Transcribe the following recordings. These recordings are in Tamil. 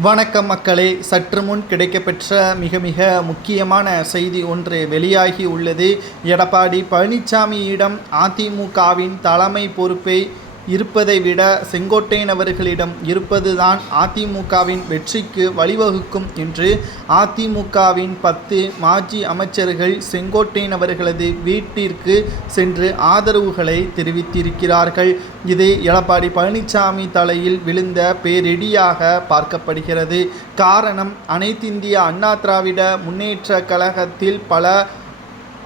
வணக்கம் மக்களே. சற்று முன் கிடைக்கப்பெற்ற மிக மிக முக்கியமான செய்தி ஒன்று வெளியாகி உள்ளது. எடப்பாடி பழனிசாமியிடம் அதிமுகவின் தலைமை பொறுப்பை இருப்பதை விட செங்கோட்டையன் அவர்களிடம் இருப்பதுதான் அதிமுகவின் வெற்றிக்கு வழிவகுக்கும் என்று அதிமுகவின் பத்து மாஜி அமைச்சர்கள் செங்கோட்டையன் அவர்களது வீட்டிற்கு சென்று ஆதரவுகளை தெரிவித்திருக்கிறார்கள். இது எடப்பாடி பழனிசாமி தலையில் விழுந்த பேரிடியாக பார்க்கப்படுகிறது. காரணம் அனைத்திந்திய அண்ணா திராவிட முன்னேற்ற கழகத்தில் பல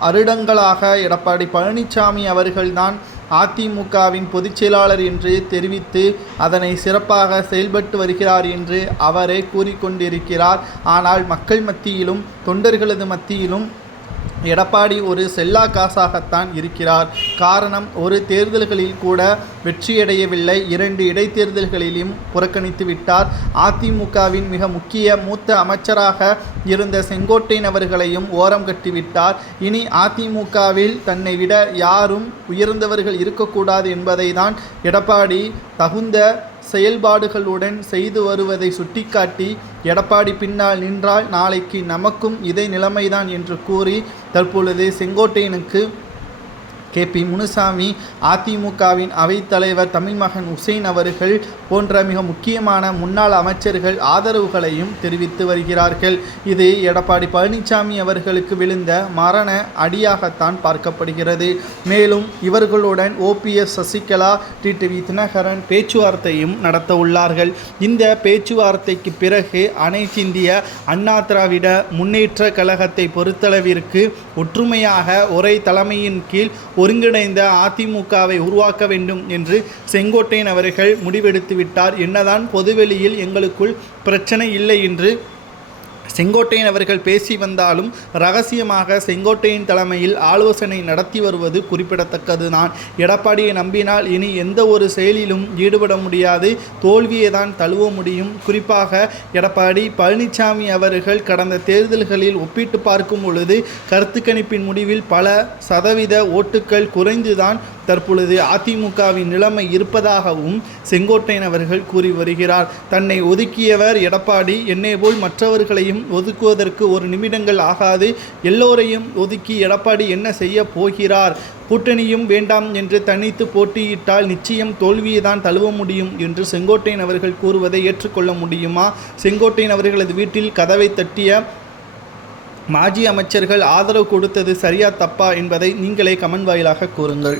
வருடங்களாக எடப்பாடி பழனிசாமி அவர்கள்தான் அதிமுகவின் பொதுச்செயலாளர் என்று தெரிவித்து அதனை சிறப்பாக செயல்பட்டு வருகிறார் என்று அவரே கூறிக்கொண்டிருக்கிறார். ஆனால் மக்கள் மத்தியிலும் தொண்டர்களது மத்தியிலும் எடப்பாடி ஒரு செல்லா காசாகத்தான் இருக்கிறார். காரணம் ஒரு தேர்தல்களில் கூட வெற்றியடையவில்லை. இரண்டு இடைத்தேர்தல்களிலும் புறக்கணித்து விட்டார். அதிமுகவின் மிக முக்கிய மூத்த அமைச்சராக இருந்த செங்கோட்டையன் அவர்களையும் ஓரம் கட்டிவிட்டார் இனி அதிமுகவில் தன்னை விட யாரும் உயர்ந்தவர்கள் இருக்கக்கூடாது என்பதை தான் எடப்பாடி தகுந்த செயல்பாடுகளுடன் செய்து வருவதை சுட்டிக்காட்டி எடப்பாடி பின்னால் நின்றால் நாளைக்கு நமக்கும் இதே நிலைமைதான் என்று கூறி தற்பொழுது செங்கோட்டையனுக்கு கே பி முனுசாமி அதிமுகவின் அவைத்தலைவர் தமிழ்மகன் உசேன் அவர்கள் போன்ற மிக முக்கியமான முன்னாள் அமைச்சர்கள் ஆதரவுகளையும் தெரிவித்து வருகிறார்கள். இது எடப்பாடி பழனிசாமி அவர்களுக்கு விழுந்த மரண அடியாகத்தான் பார்க்கப்படுகிறது. மேலும் இவர்களுடன் ஓபிஎஸ் சசிகலா டிடிவி தினகரன் பேச்சுவார்த்தையும் நடத்த உள்ளார்கள். இந்த பேச்சுவார்த்தைக்கு பிறகு அனைத்திந்திய அண்ணா திராவிட முன்னேற்ற கழகத்தை பொறுத்தளவிற்கு ஒற்றுமையாக ஒரே தலைமையின் கீழ் ஒருங்கிணைந்த அதிமுகவை உருவாக்க வேண்டும் என்று செங்கோட்டையன் அவர்கள் முடிவெடுத்துவிட்டார். என்னதான் பொதுவெளியில் எங்களுக்குள் பிரச்சனை இல்லை என்று செங்கோட்டையன் அவர்கள் பேசி வந்தாலும் ரகசியமாக செங்கோட்டையின் தலைமையில் ஆலோசனை நடத்தி வருவது குறிப்பிடத்தக்கது தான். எடப்பாடியை நம்பினால் இனி எந்த ஒரு செயலிலும் ஈடுபட முடியாது. தோல்வியை தான் தழுவ முடியும். குறிப்பாக எடப்பாடி பழனிசாமி அவர்கள் கடந்த தேர்தல்களில் ஒப்பிட்டு பார்க்கும் பொழுது கருத்து கணிப்பின் முடிவில் பல சதவீத ஓட்டுக்கள் குறைந்துதான் தற்பொழுது அதிமுகவின் நிலைமை இருப்பதாகவும் செங்கோட்டையன் அவர்கள் கூறி வருகிறார். தன்னை ஒதுக்கியவர் எடப்பாடி என்னை போல் மற்றவர்களையும் ஒதுக்குவதற்கு ஒரு நிமிடங்கள் ஆகாது. எல்லோரையும் ஒதுக்கி எடப்பாடி என்ன செய்ய போகிறார்? கூட்டணியும் வேண்டாம் என்று தனித்து போட்டியிட்டால் நிச்சயம் தோல்வியை தான் தழுவ முடியும் என்று செங்கோட்டையன் அவர்கள் கூறுவதை ஏற்றுக்கொள்ள முடியுமா? செங்கோட்டையன் அவர்களது வீட்டில் கதவை தட்டிய மாஜி அமைச்சர்கள் ஆதரவு கொடுத்தது சரியா தப்பா என்பதை நீங்களே கமெண்ட் வாயிலாக கூறுங்கள்.